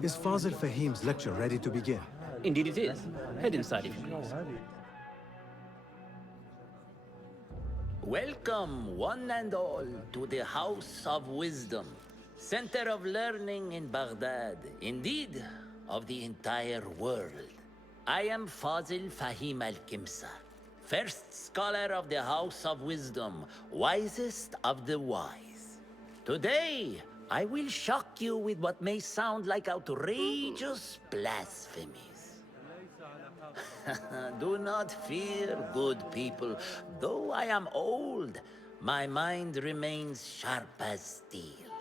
Is Fazil Fahim's lecture ready to begin? Indeed it is. Head inside if you please. Welcome, one and all, to the House of Wisdom, center of learning in Baghdad, indeed, of the entire world. I am Fazil Fahim al-Kimsa, first scholar of the House of Wisdom, wisest of the wise. Today, I will shock you with what may sound like outrageous blasphemies. Do not fear, good people. Though I am old, my mind remains sharp as steel.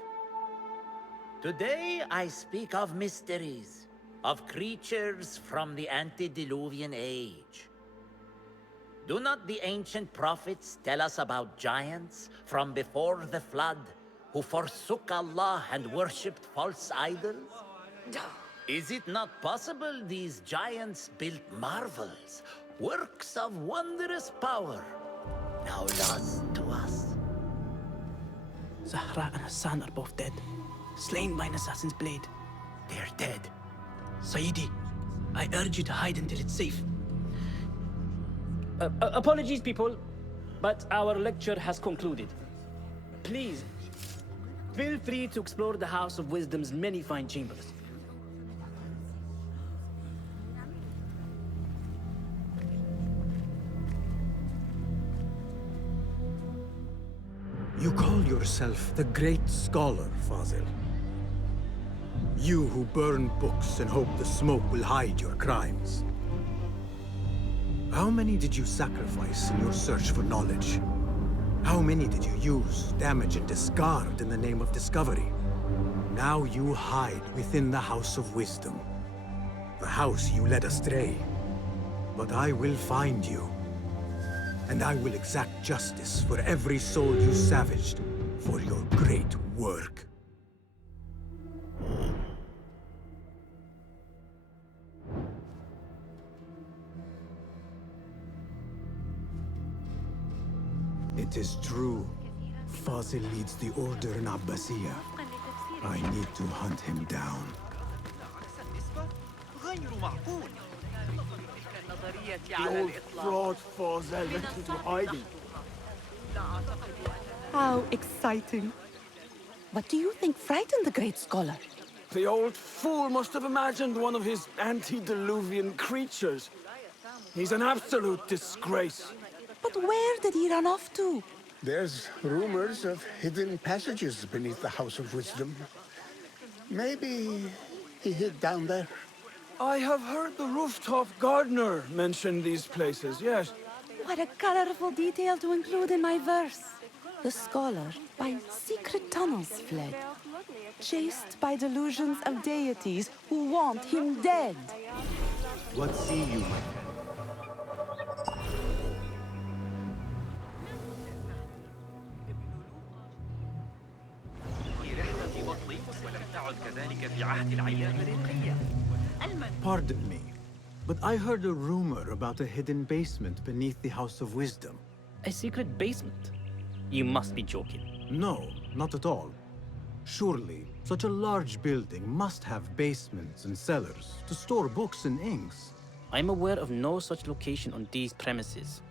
Today I speak of mysteries, of creatures from the antediluvian age. Do not the ancient prophets tell us about giants from before the flood who forsook Allah and worshipped false idols? Is it not possible these giants built marvels, works of wondrous power, now lost to us? Zahra and Hassan are both dead, slain by an assassin's blade. They're dead. Sayyidi, I urge you to hide until it's safe. Apologies, people, but our lecture has concluded. Please, feel free to explore the House of Wisdom's many fine chambers. You call yourself the great scholar, Fazil. You who burn books and hope the smoke will hide your crimes. How many did you sacrifice in your search for knowledge? How many did you use, damage, and discard in the name of discovery? Now you hide within the House of Wisdom. The house you led astray. But I will find you. And I will exact justice for every soul you savaged for your great work. It is true. Fazil leads the order in Abbasiyya. I need to hunt him down. The old fraud Fazil went into hiding. How exciting. What do you think frightened the great scholar? The old fool must have imagined one of his antediluvian creatures. He's an absolute disgrace. But where did he run off to? There's rumors of hidden passages beneath the House of Wisdom. Maybe he hid down there. I have heard the rooftop gardener mention these places, yes. What a colorful detail to include in my verse. The scholar by secret tunnels fled, chased by delusions of deities who want him dead. What see you, my friend? Pardon me, but I heard a rumor about a hidden basement beneath the House of Wisdom. A secret basement? You must be joking. No, not at all. Surely, such a large building must have basements and cellars to store books and inks. I'm aware of no such location on these premises.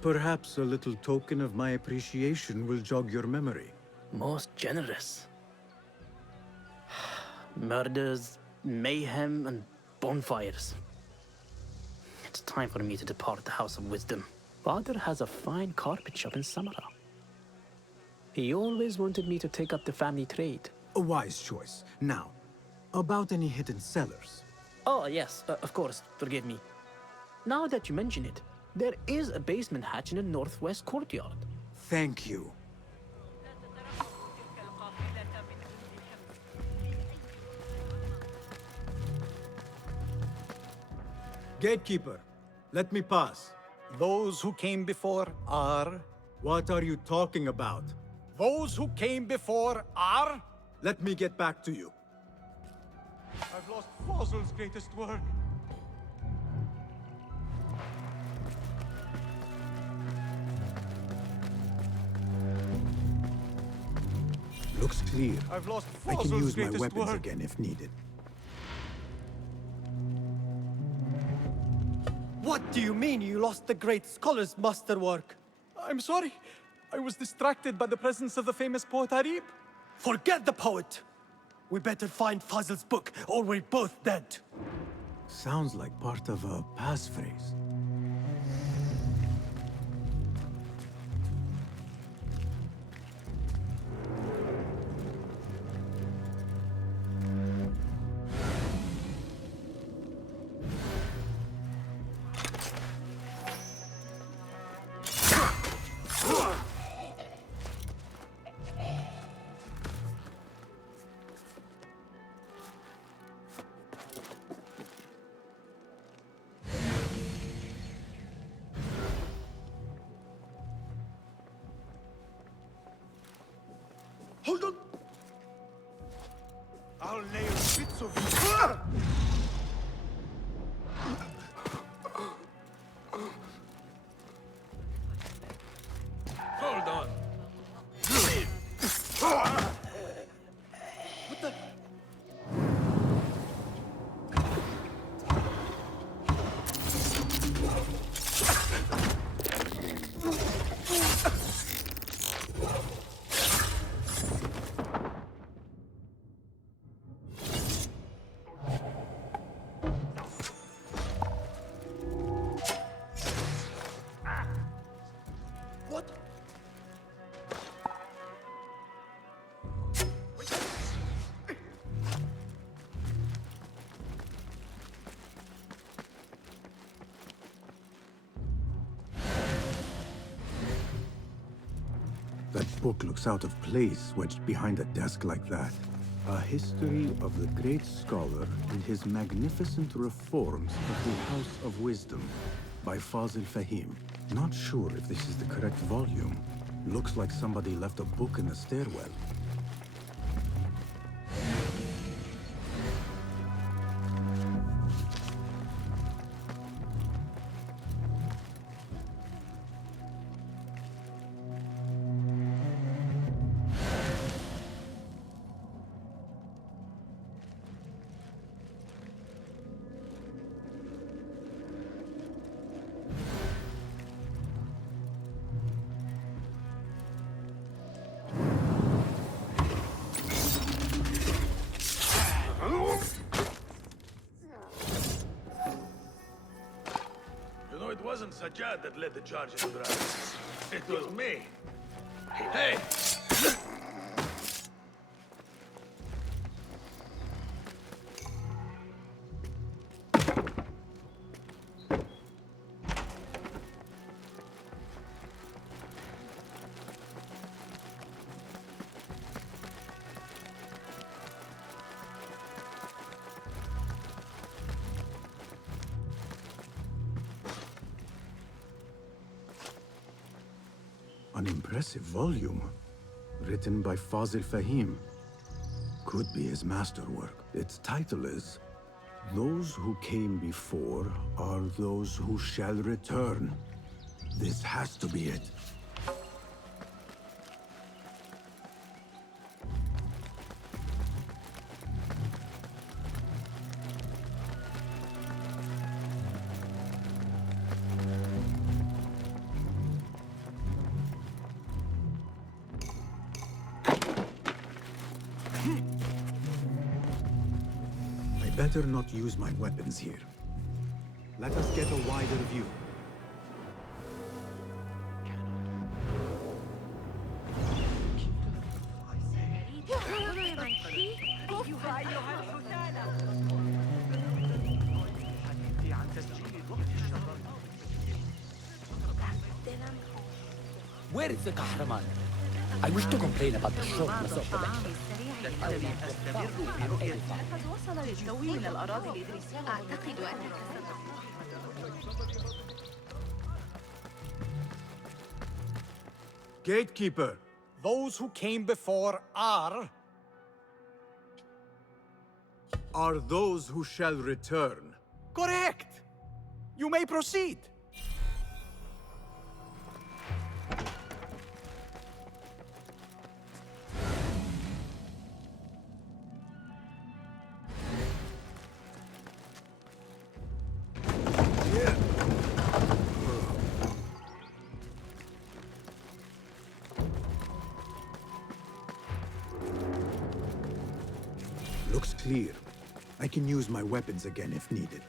Perhaps a little token of my appreciation will jog your memory. Most generous. Murders, mayhem, and bonfires. It's time for me to depart the House of Wisdom. Father has a fine carpet shop in Samara. He always wanted me to take up the family trade. A wise choice. Now, about any hidden cellars. Oh, yes, of course, forgive me. Now that you mention it, there is a basement hatch in the northwest courtyard. Thank you. Gatekeeper, let me pass. Those who came before are... What are you talking about? Those who came before are... Let me get back to you. I've lost Fazil's greatest work. Looks clear. I've lost I can Fazil's use my greatest weapons work. again if needed. What do you mean you lost the great scholar's masterwork? I'm sorry. I was distracted by the presence of the famous poet Harib. Forget the poet! We better find Fazil's book, or we're both dead. Sounds like part of a passphrase. Hold on! I'll nail bits of you. Hold on. What the? What? That book looks out of place wedged behind a desk like that. A history of the great scholar and his magnificent reforms of the House of Wisdom by Fazil Fahim. Not sure if this is the correct volume. Looks like somebody left a book in the stairwell. It wasn't Sajjad that led the charge in Mirage. It was me. Hey! An impressive volume, written by Fazil Fahim. Could be his masterwork. Its title is, "Those who came before are those who shall return." This has to be it. Better not use my weapons here. Let us get a wider view. Where is the Kahraman? I wish to complain about the show. قد وصل للتو إلى الأراضي الإدريسية. أعتقد أنك Gatekeeper! Those who came before are those who shall return. correct. You may proceed. looks clear. I can use my weapons again if needed.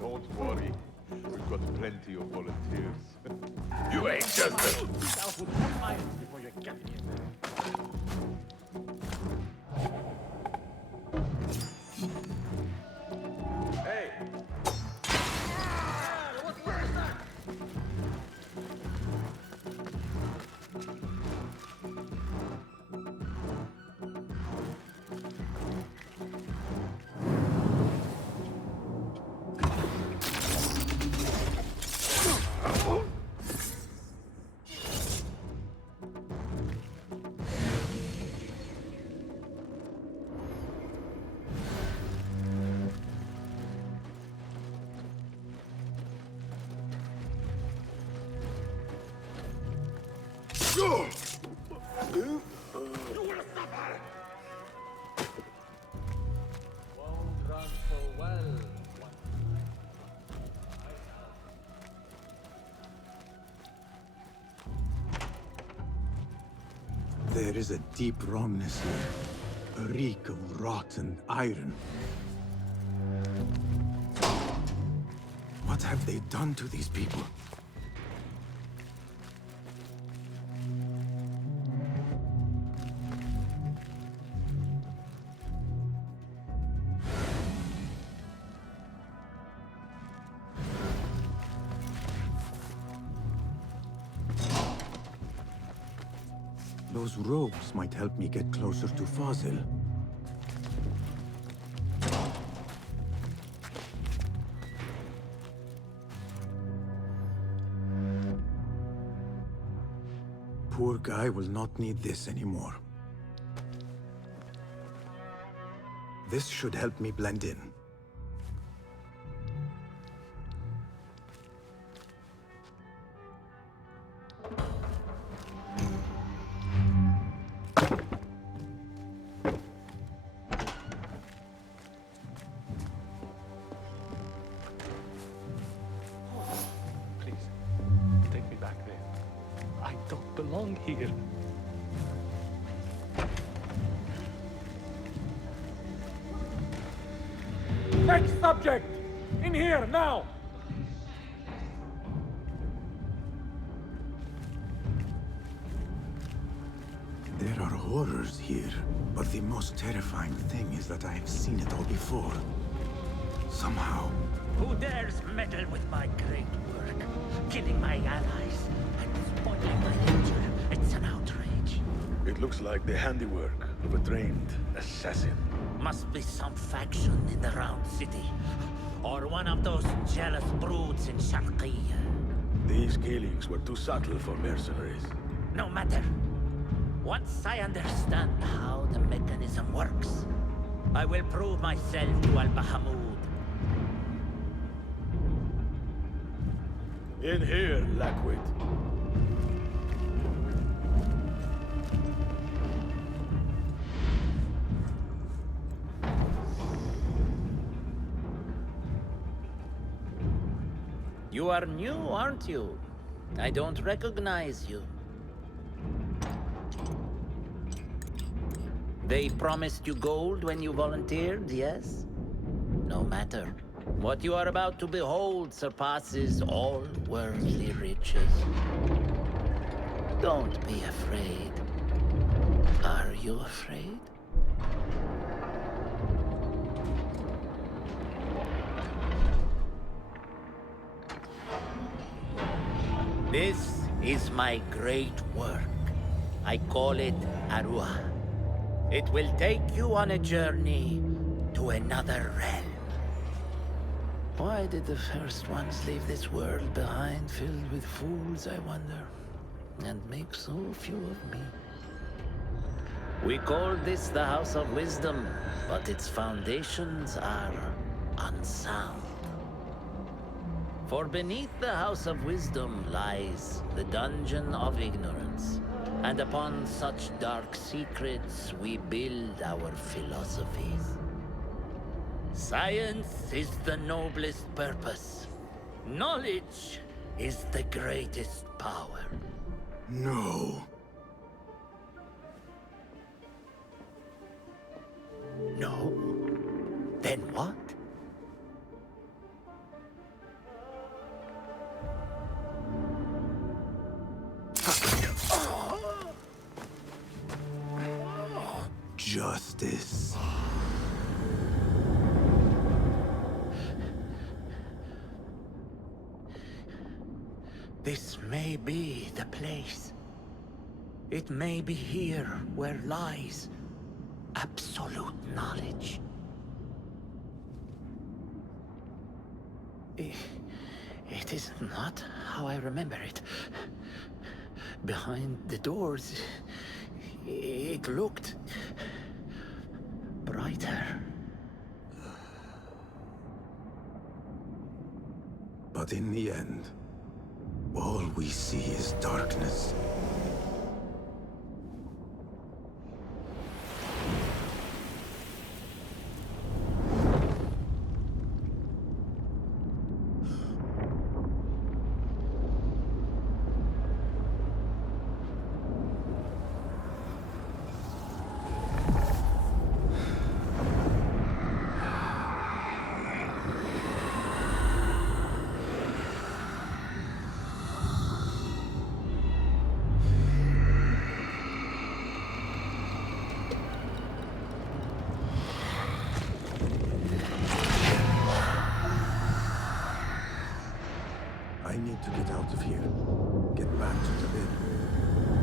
Don't worry. We've got plenty of volunteers. You ain't just a... Hey! There is a deep wrongness here. A reek of rotten iron. What have they done to these people? Those ropes might help me get closer to Fazil. Poor guy will not need this anymore. This should help me blend in. Belong here. Next subject! In here, now! There are horrors here, but the most terrifying thing is that I have seen it all before. Somehow. Who dares meddle with my great work? Killing my allies and spoiling my nature. It's an outrage. It looks like the handiwork of a trained assassin. Must be some faction in the Round City. Or one of those jealous broods in Sharqiyya. These killings were too subtle for mercenaries. No matter. Once I understand how the mechanism works, I will prove myself to Al-Bahamud. In here, Lackwit. You are new, aren't you? I don't recognize you. They promised you gold when you volunteered, yes? No matter. What you are about to behold surpasses all worldly riches. Don't be afraid. Are you afraid? This is my great work. I call it Arua. It will take you on a journey to another realm. Why did the first ones leave this world behind, filled with fools, I wonder, and make so few of me? We call this the House of Wisdom, but its foundations are unsound. For beneath the House of Wisdom lies the Dungeon of Ignorance, and upon such dark secrets we build our philosophies. Science is the noblest purpose. Knowledge is the greatest power. No. No? Then what? Justice. This may be the place. It may be here where lies absolute knowledge. It is not how I remember it. Behind the doors, it looked brighter. But in the end, all we see is darkness. I need to get out of here. Get back to the inn.